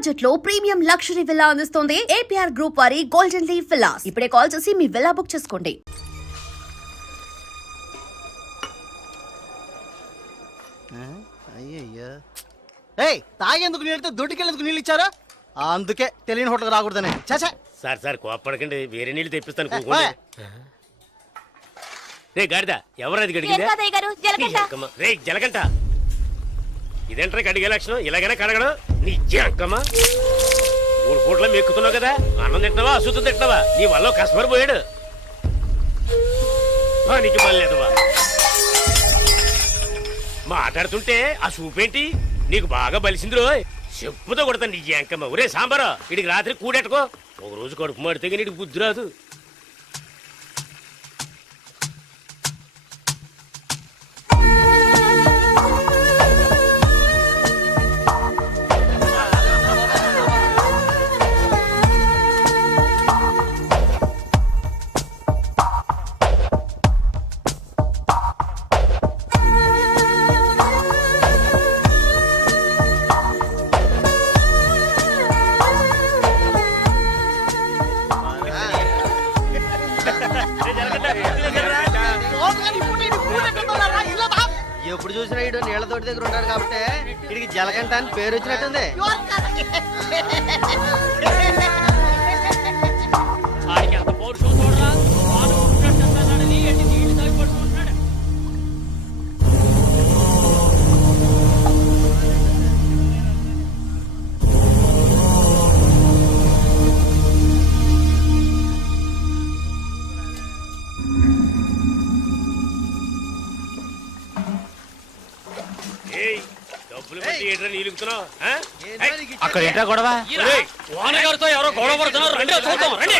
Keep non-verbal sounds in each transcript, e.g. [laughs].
బడ్జెట్లో premium luxury villa అందిస్తోంది. APR group వారి గోల్డెన్ లీవ్ విల్లాస్ ఇప్పుడే కాల్ చేసి మీ విల్లా బుక్ చేసుకోండి. అయ్యయ్యో. ఏయ్ తాగేందుకు నీళ్ళతో దొడ్డికెళ్ళేందుకు నీళ్ళు ఇచ్చారా? అందుకే తెలియని హోటల్కి రాకూడదని. చచ్చా సార్ సార్ కోప్పడకండి. వేరే నీళ్ళు తెప్పిస్తాను కూకోండి. రే గాడిద ఎవరు అది గడిగిందా? గారు? జలగంట అక్కమ్మ. కడిగే లక్షణం? ఇలాగైనా కడగడం? నీ అక్కమ్మ మూడు పూట్ల మెక్కుతున్నావు కదా అన్నం తింటున్నావా అశుద్ధం తింటున్నావా? నీ వల్ల కస్టమర్ పోయాడు. నీకు మళ్ళేదవా మాట్లాడుతుంటే ఆ సూపేంటి? నీకు బాగా బలిసింది రోయ్. చెప్పుతో కొడతాను నీ అంకమ్మ ఒరే సాంబారా ఇడికి రాత్రి కూడెట్టుకో. ఒక రోజు కడుపు మాడితే నీకు బుద్ధి రాదు. ఎప్పుడు చూసినా ఇడు నీళ్ళ తోటి దగ్గర ఉన్నాడు కాబట్టి ఇడికి జలగంట అని పేరు వచ్చినట్టుంది. ఆయనకి ఎంత పౌరుషం చూడరా? డబ్బులు పెట్టి ఏట్రా ఆ? అక్కడ ఏంట్రా గొడవ ఈరా, ఒరేయ్, ఓనర్ గారితో ఎవరో గొడవ పడుతున్నారు రండి చూద్దాం రండి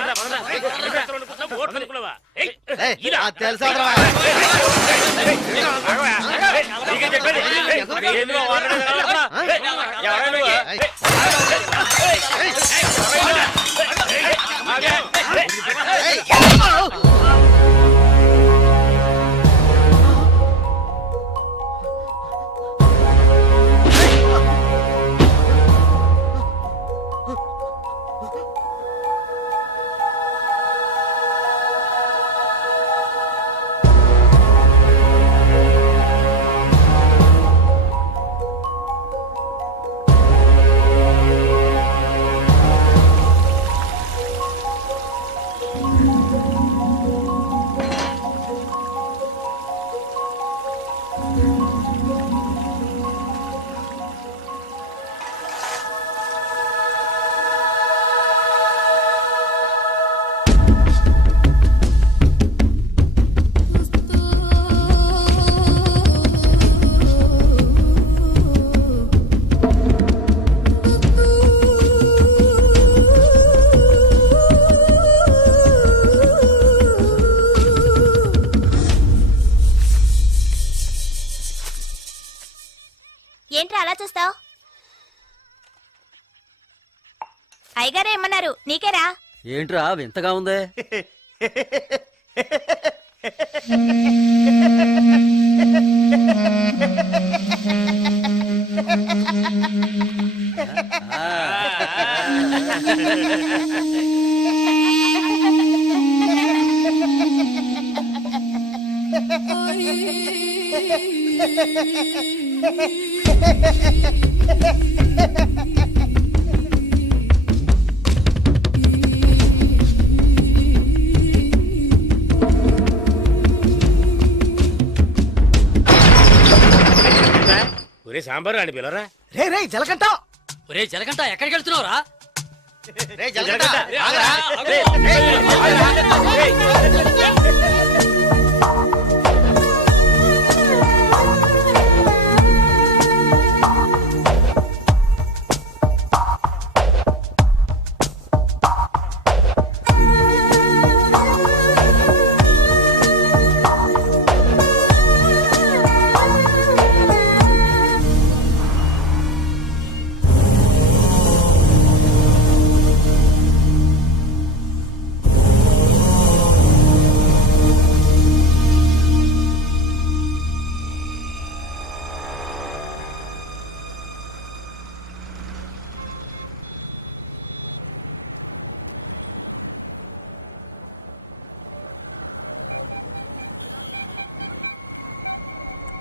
ఓట్లు అనుకున్నావా? ఏయ్, ఏయ్, ఈరా. అది తెలుసా ఆగవా? ఏయ్, నీకే చెప్పేది. ఏయ్, ఎందుకు వాడిని నిలబెడతావా? ఏయ్, ఎవరా నువ్వు? ఏయ్. ఆగే. ఏంట్రా ఏంట్రా వింతగా ఉంది? [laughs] ఒరే సాంబారు అని పిలరా రే రే జలగంట ఒరే జలగంట ఎక్కడికి వెళ్తున్నావురా? రే జలగంట ఆగరా. ఆ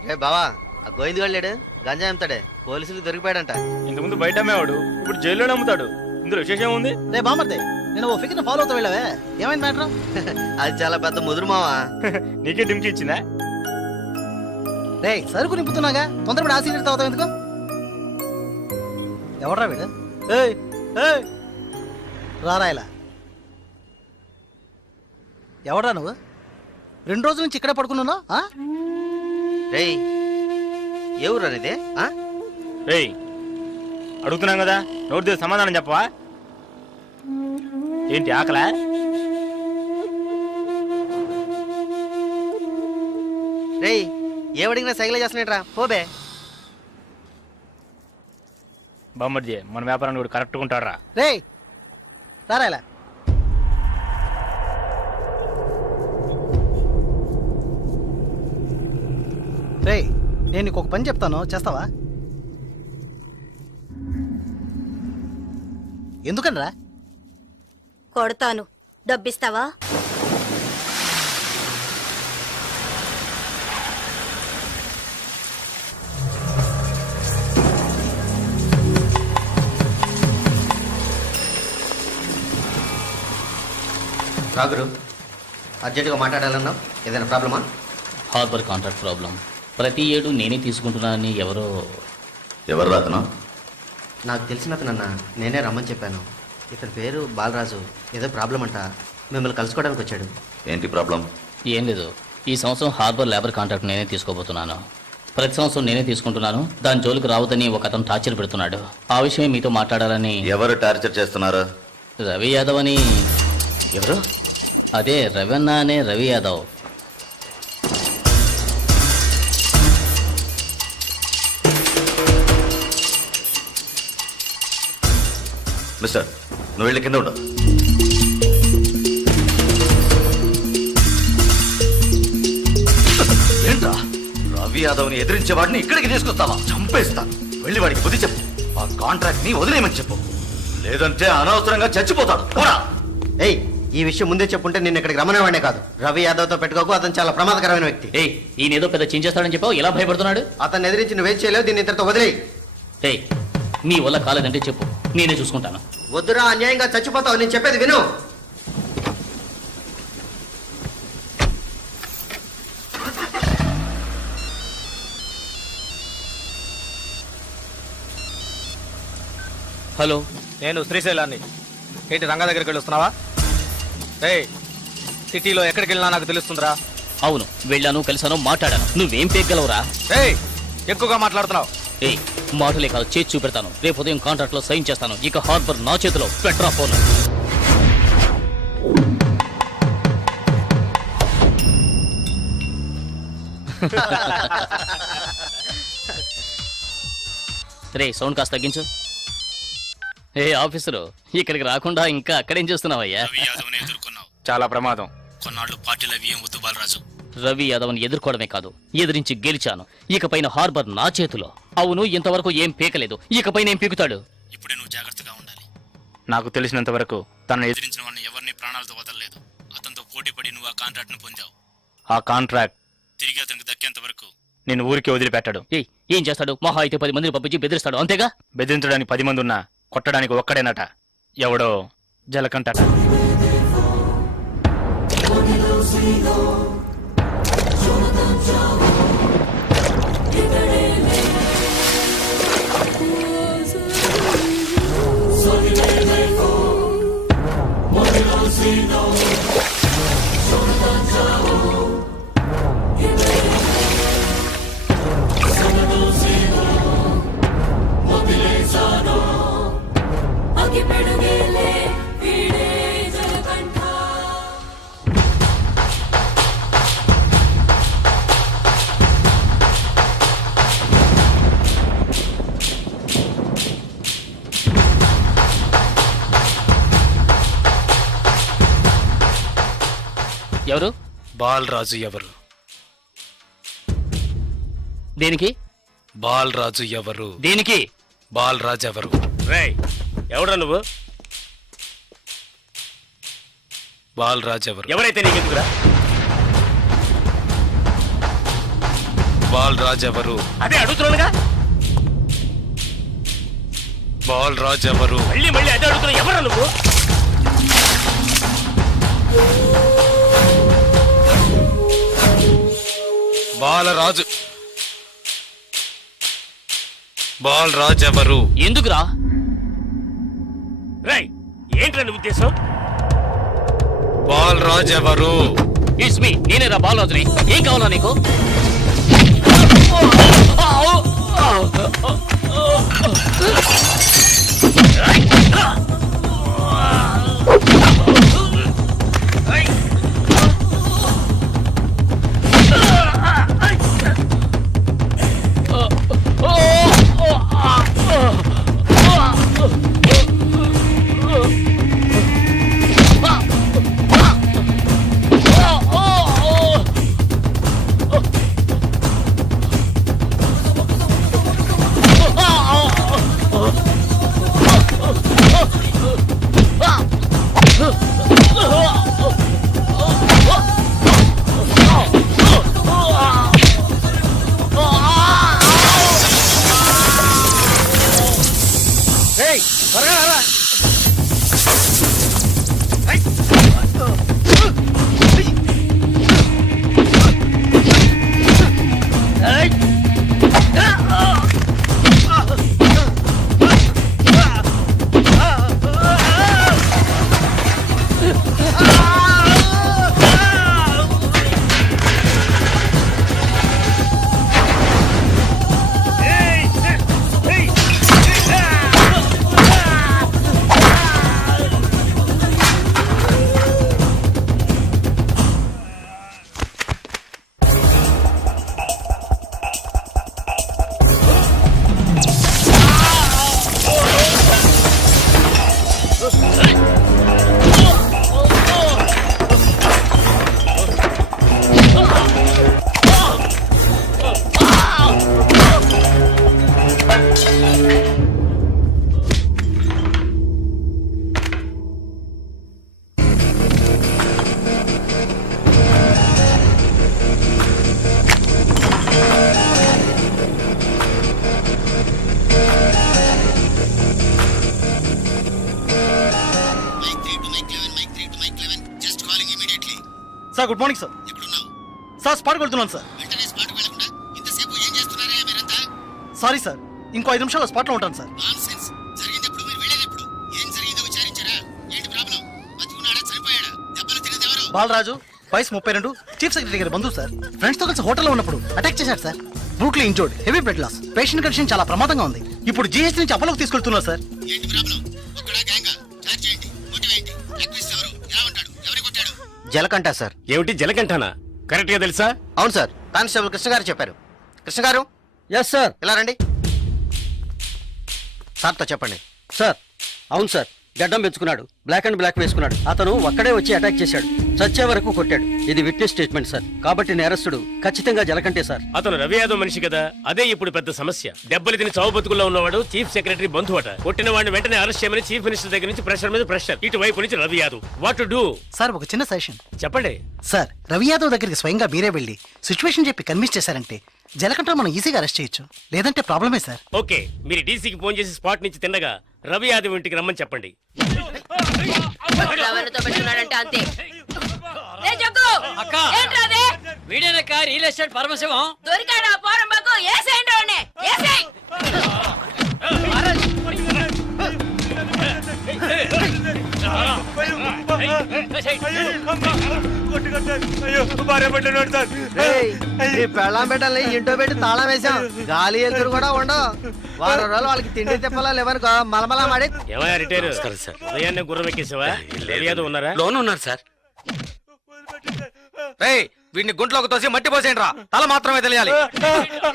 ఏ బావా ఆ గోవింద్ లేడు? గంజా అమ్ముతాడే. పోలీసులు దొరికిపోయాడంట. ఇంతకుముందు బయట అమ్మేవాడు ఇప్పుడు జైల్లోనే అమ్ముతాడు. ఇందులో విశేషం ఉంది రే బామర్దే నేను ఓ ఫిగర్ని ఫాలో అవుతా వెళ్ళావే. ఏమైంది మ్యాటర్? [laughs] అది చాలా పెద్ద ముదురు మావా. [laughs] నీకే డిమ్కి ఇచ్చిందా? రే సరుకు నింపుతున్నాగా? తొందరపడి ఆ సీనియర్ తాగుతావు ఎందుకు? ఎవడ్రా వీడు? ఏయ్ ఏయ్! రారా ఇలా ఎవడ్రా నువ్వు? రెండు రోజుల నుంచి ఇక్కడే పడుకున్నాను రేయ్ ఏ ఊరు అనేది రేయ్ అడుగుతున్నాం కదా నోటి సమాధానం చెప్పవా? ఏంటి ఆకలా? రేయ్ ఏమడిగినా సైకిల్ చేస్తున్నాడ్రా పోబే బామ్మర్జీ మన వ్యాపారాన్ని కూడా కరెక్ట్గా ఉంటారా రే రారా ఇలా. రే నేను నీకు ఒక పని చెప్తాను చేస్తావా? ఎందుకనరా? కొడతాను. డబ్బిస్తావా? రాగురు అర్జెంటుగా మాట్లాడాలన్నావు ఏదైనా ప్రాబ్లమా? హార్బర్ కాంట్రాక్ట్ ప్రాబ్లం ప్రతి ఏడు నేనే తీసుకుంటున్నానని ఎవరో ఎవరు రాతను? నాకు తెలిసిన అతనన్న నేనే రమ్మని చెప్పాను. ఇతని పేరు బాలరాజు. ఏదో ప్రాబ్లం అంట. మిమ్మల్ని కలుసుకోవడానికి వచ్చాడు. ఏంటి ప్రాబ్లం? ఏం లేదు. ఈ సంవత్సరం హార్బర్ లేబర్ కాంట్రాక్ట్ నేనే తీసుకోబోతున్నాను. ప్రతి సంవత్సరం నేనే తీసుకుంటున్నాను. దాని జోలికి రావద్దని ఒక అతను టార్చర్ పెడుతున్నాడు. ఆ విషయం మీతో మాట్లాడాలని ఎవరు టార్చర్ చేస్తున్నారు? రవి యాదవ్ అని. ఎవరు? అదే రవన్న అనే రవి యాదవ్. మిస్టర్ నువ్వు వెళ్ళి కింద ఉండు. ఏంట్రా? రవి యాదవ్ని ఎదిరించే వాడిని ఇక్కడికి తీసుకొస్తావా? చంపేస్తాను వెళ్ళి వాడికి బుద్ధి చెప్పు. ఆ కాంట్రాక్ట్ని వదిలేయమని చెప్పు. లేదంటే అనవసరంగా చచ్చిపోతాడు. పోరా. ఏయ్ ఈ విషయం ముందే చెప్పుంటే నేను ఇక్కడికి రమ్మనేవాడే కాదు. రవి యాదవ్తో పెట్టుకోకు అతను చాలా ప్రమాదకరమైన వ్యక్తి. ఏయ్ ఈయన ఏదో పెద్ద చించేస్తాడని చెప్పావు? ఎలా భయపడుతున్నాడు? అతన్ని ఎదిరించి నువ్వేం చేయలేవు దీన్ని ఇతరుతో వదిలేయి. ఏయ్ నీ వల్ల కాలేదంటే చెప్పు. నేనే చూసుకుంటాను. వద్దురా అన్యాయంగా చచ్చిపోతావు. నేను చెప్పేది విను. హలో. నేను శ్రీశైలాన్ని. ఏంటి రంగా దగ్గరికి వెళ్ళొస్తున్నావా? రే సిటీలో ఎక్కడికి వెళ్ళినా నాకు తెలుస్తుందిరా. అవును వెళ్ళాను కలిసాను మాట్లాడాను. నువ్వేం పేగలవురా? రే ఎక్కువగా మాట్లాడుతున్నావు. ఏయ్ మాటలే కాదు చేసి చూపెడతాను. రేపు ఉదయం కాంట్రాక్ట్లో సైన్ చేస్తాను. ఇక హార్బర్ నా చేతిలో. Petra phone. రే సౌండ్ కాస్త తగ్గించు. ఏ ఆఫీసరు ఇక్కడికి రాకుండా ఇంకా అక్కడేం చేస్తున్నావయ్యా? చాలా ప్రమాదం. కొన్నాళ్ళు పార్టీలు అవి ఏం వద్దు బాలరాజు రవి యాదవ్ని ఎదుర్కోవడమే కాదు ఎదిరించి గెలిచాను. ఇకపైన హార్బర్ నా చేతిలో. అవును ఇంతవరకు ఏం పీకలేదు. ఇకపైన ఏం పీకుతాడు? ఇప్పుడే నువ్వు జాగ్రత్తగా ఉండాలి. నాకు తెలిసినంత వరకు తనను ఎదిరి ఎదిరించిన వాడిని ఎవరిని ప్రాణాలతో వదలలేదు. అతనితో పోటీ పడి నువ్వు ఆ కాంట్రాక్ట్ను పొందావు. ఆ కాంట్రాక్ట్ తిరిగి అతనికి దక్కేంత వరకు నేను ఊరికి వదిలిపెట్టాడు. ఏయ్ ఏం చేస్తాడు? మహా అయితే పది మందిని పంపించి బెదిరిస్తాడు అంతేగా? బెదిరించడానికి పది మంది ఉన్నా కొట్టడానికి ఒక్కడేనట. ఎవడో జలకంటట. ఎవరు బాలరాజు ఎవరు? దేనికి? బాలరాజు ఎవరు? దేనికి? బాలరాజు ఎవరు? రేయ్ ఎవడ్రా నువ్వు? బాలరాజు ఎవరు? ఎవరైతే నీకెందుకురా? బాలరాజ్ ఎవరు? అదే అడుగుతున్నానుగా? బాలరాజ్ ఎవరు? మళ్ళీ మళ్ళీ అదే అడుగుతున్నా ఎవరు నువ్వు? బాలరాజు. బాలరాజ్ ఎవరు ఎందుకురా? రై ఏంట్రా నీ ఉద్దేశం? బాలరాజ్ ఎవరు ఇట్స్ మీ నేనేరా బాలరాజుని. ఏం కావాలా నీకు? సార్ స్పాట్కి వెళ్తున్నాను సార్ సారీ సార్ ఇంకో ఐదు నిమిషాలు స్పాట్లో ఉంటాను సార్. బాలరాజు వయసు ముప్పై రెండు చీఫ్ సెక్రటరీ గారి బంధువు సార్. ఫ్రెండ్స్తో కలిసి హోటల్లో ఉన్నప్పుడు అటాక్ చేశారు sir. Brutally injured heavy blood loss patient condition చాలా ప్రమాదంగా ఉంది. ఇప్పుడు జీహెచ్ నుంచి అప్పలోకి తీసుకెళ్తున్నారు సార్. జలకంట సార్. ఏమిటి జలకంఠానా? కరెక్ట్గా తెలుసా? అవును సార్. కానిస్టేబుల్ కృష్ణ గారు చెప్పారు. కృష్ణ గారు? ఎస్ సార్ ఇలా రండి. సార్తో చెప్పండి. సార్ అవును సార్ గడ్డం పెంచుకున్నాడు. బ్లాక్ అండ్ బ్లాక్ వేసుకున్నాడు. అతను ఒక్కడే వచ్చి అటాక్ చేశాడు. చచ్చే వరకు కొట్టాడు. ఇది విట్నెస్ స్టేట్మెంట్ సార్ కాబట్టి నేరస్తుడు ఖచ్చితంగా జలకంటే సార్ అతను రవి యాదవ్ మనిషి కదా. అదే ఇప్పుడు పెద్ద సమస్య. దెబ్బలు తిని చావు బతుకుల్లో ఉన్నవాడు చీఫ్ సెక్రటరీ బంధువు అట కొట్టిన వాడిని వెంటనే అరెస్ట్ చేయమని చీఫ్ మినిస్టర్ దగ్గర నుంచి ప్రెషర్ మీద ప్రెషర్ ఇటువైపు నుంచి Ravi Yadav. What to do sir ఒక చిన్న సజెషన్ చెప్పండి. సార్ రవి యాదవ్ దగ్గరికి స్వయంగా మీరే వెళ్ళి సిచ్యువేషన్ చెప్పి కన్విన్స్ చేశారంటే జలకంట మనం ఈజీగా అరెస్ట్ చేయొచ్చు. లేదంటే ప్రాబ్లమే సార్ ఓకే మీరు డీసీకి ఫోన్ చేసి స్పాట్ నుంచి తిన్నగా రవి యాదవ్ ఇంటికి రమ్మని చెప్పండి. అంతే. అక్క! వీడేనక్క రియల్ ఎస్టేట్ పరమశివం? దొరికాడా పోరంబాకు? ఏసేయండి వాడిని, పెళ్ళాం పెట్టాలి ఇంటో పెట్టి తాళం వేసాం గాలి ఎదురు కూడా ఉండవు. వారం రోజులు వాళ్ళకి తిండి తిప్పలా లేవనుకో మలమలా మాడి ఏమయ్యా రిటైర్? ఉదయాన్నే గుర్రం ఎక్కేసావా? రవి యాదవ్ ఉన్నారా? లోన్ ఉన్నారు సార్. వీడిని గుంట్లోకి తోసి మట్టి పోసేయండి రా తల మాత్రమే తెలియాలి.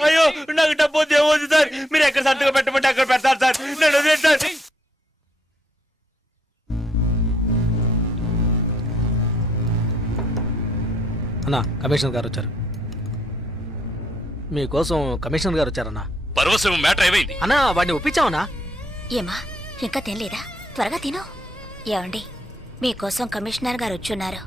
అయ్యో నాకు డబ్బు వద్దు, సార్. మీరు ఎక్కడ సంతకం పెట్టమంటే అక్కడ పెడతారు సార్. నేను సార్. అన్నా కమిషనర్ గారు వచ్చారు. మీకోసం కమిషనర్ గారు వచ్చారన్నా. పరవశం మ్యాటర్ ఏమైంది అన్నా వాడిని ఒప్పించావునా? ఏమా ఇంకా తినలేదా? త్వరగా తిను. ఏమండి మీకోసం కమిషనర్ గారు వచ్చున్నారు.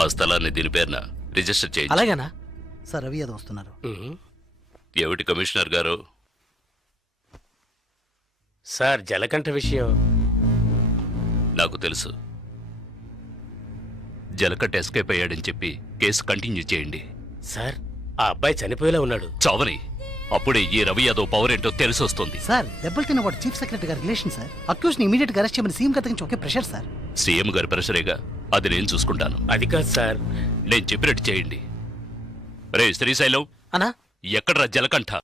ఆ స్థలాన్ని దీని పేరున రిజిస్టర్ చేయాలి అలాగేనా? సార్ రవి యాదవ్ వస్తున్నారు. ఏమిటి కమిషనర్ గారు? సార్ జలకంఠ విషయం. నాకు తెలుసు. జలకట్ ఎస్కేప్ అయ్యాడని చెప్పి కేసు కంటిన్యూ చేయండి. సార్ ఆ అబ్బాయి చనిపోయేలా ఉన్నాడు. చావని అప్పుడే ఈ రవి యాదవ్ పవర్ ఏంటో తెలిసి వస్తుంది సార్ దెబ్బలు తిన్న వాడు చీఫ్ సెక్రటరీ గారి రిలేషన్ సార్. అక్యూస్ని ఇమీడియట్గా అరెస్ట్ చేయమని సీఎం గారి నుంచి ఒకే ప్రెషర్ సార్. సీఎం గారి ప్రెషరేగా? అది నేను చూసుకుంటాను. అది కాదు సార్. నేను చెప్పినట్టు చేయండి. రే శ్రీశైలం. అన్నా ఎక్కడ్రా జలకంఠ? Hmm.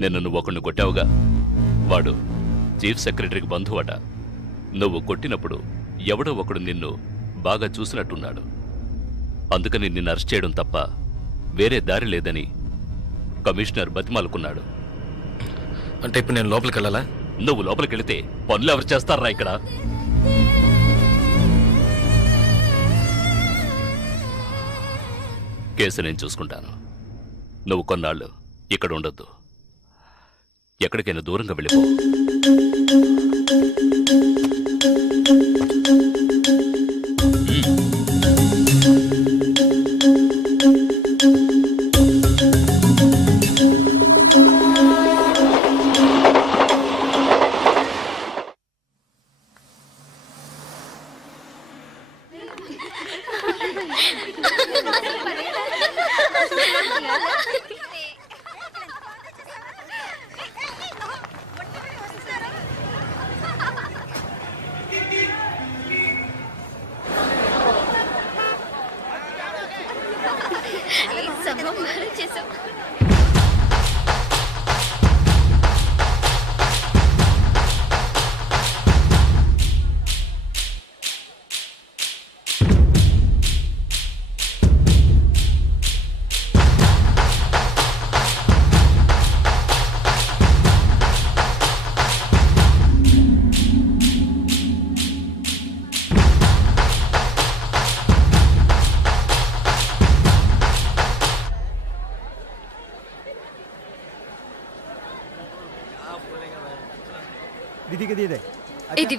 నిన్న నువ్వు ఒకడిని కొట్టావుగా? వాడు చీఫ్ సెక్రటరీకి బంధువట. నువ్వు కొట్టినప్పుడు ఎవడో ఒకడు నిన్ను బాగా చూసినట్టున్నాడు. అందుకని నిన్ను అరెస్ట్ చేయడం తప్ప వేరే దారి లేదని కమిషనర్ బతిమాలుకున్నాడు. అంటే ఇప్పుడు నేను లోపలికి వెళ్ళాలా? నువ్వు లోపలికి వెళితే పనులు ఎవరు చేస్తారా ఇక్కడ? కేసు నేను చూసుకుంటాను. నువ్వు కొన్నాళ్ళు ఇక్కడ ఉండొద్దు. ఎక్కడికైనా దూరంగా వెళ్ళిపో.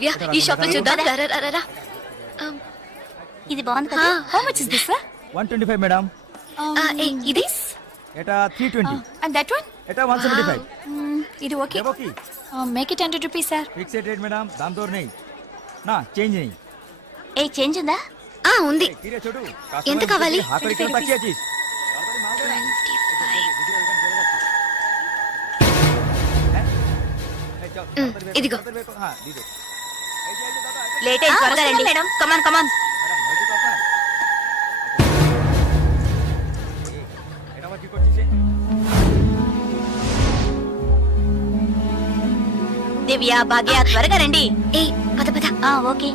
దివ్య ఈ షాప్లో చూద్దాం. రా, రా, రా, రా. ఇది బాగుంది కదా. How. Much is this sir one twenty five madam ఇది? ఎటా three twenty and that one ఎటా one seventy five ఇది okay okay make it hundred rupees sir fixed rate madam దాంతో నెయ్యి నా. చేంజ్ నెయ్యి ఏ చేంజ్ ఉందా? ఆ ఉంది. తీరే చూడు. ఎంత కావాలి? ఆఖరి ఇక్కడ తక్కువ చీజ్ ఇదిగో. లేట్ అయింది త్వరగా రండి. Madam. Come on come on Divya Bhagya త్వరగా రండి. ఏ పద పద. ఆ ఓకే.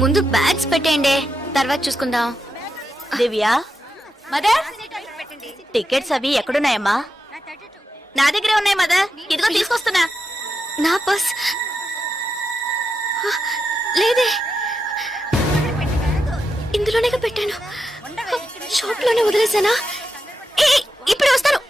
ముందు బ్యాగ్స్ పెట్టేయండి. తర్వాత చూసుకుందాం. దివ్య? మదర్? టికెట్స్ అవి ఎక్కడున్నాయమ్మా? నా దగ్గరే ఉన్నాయి మదర్. ఇదిగో తీసుకొస్తున్నా. నా పర్స్. లేదే. ఇందులోనే పెట్టాను. షాప్లోనే వదిలేసానా ఏ ఇప్పుడు వస్తాను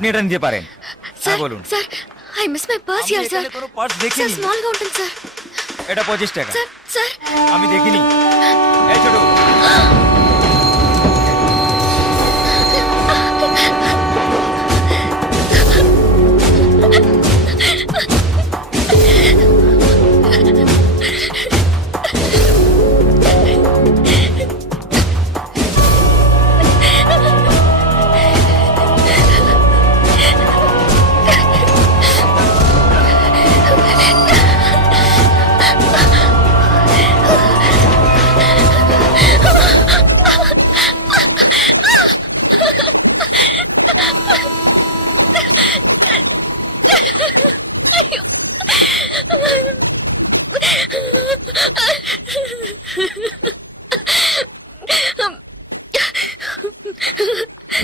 আপনি এটা নিতে পারেন। স্যার হ্যাঁ, বলুন। Sir I miss my purse আমি হিয়ার স্যার এখানে কোনো পার্স দেখিনি। স্যার স্মল কাউন্টেন স্যার এটা পঁচিশ টাকা। Sir sir. আমি দেখিনি।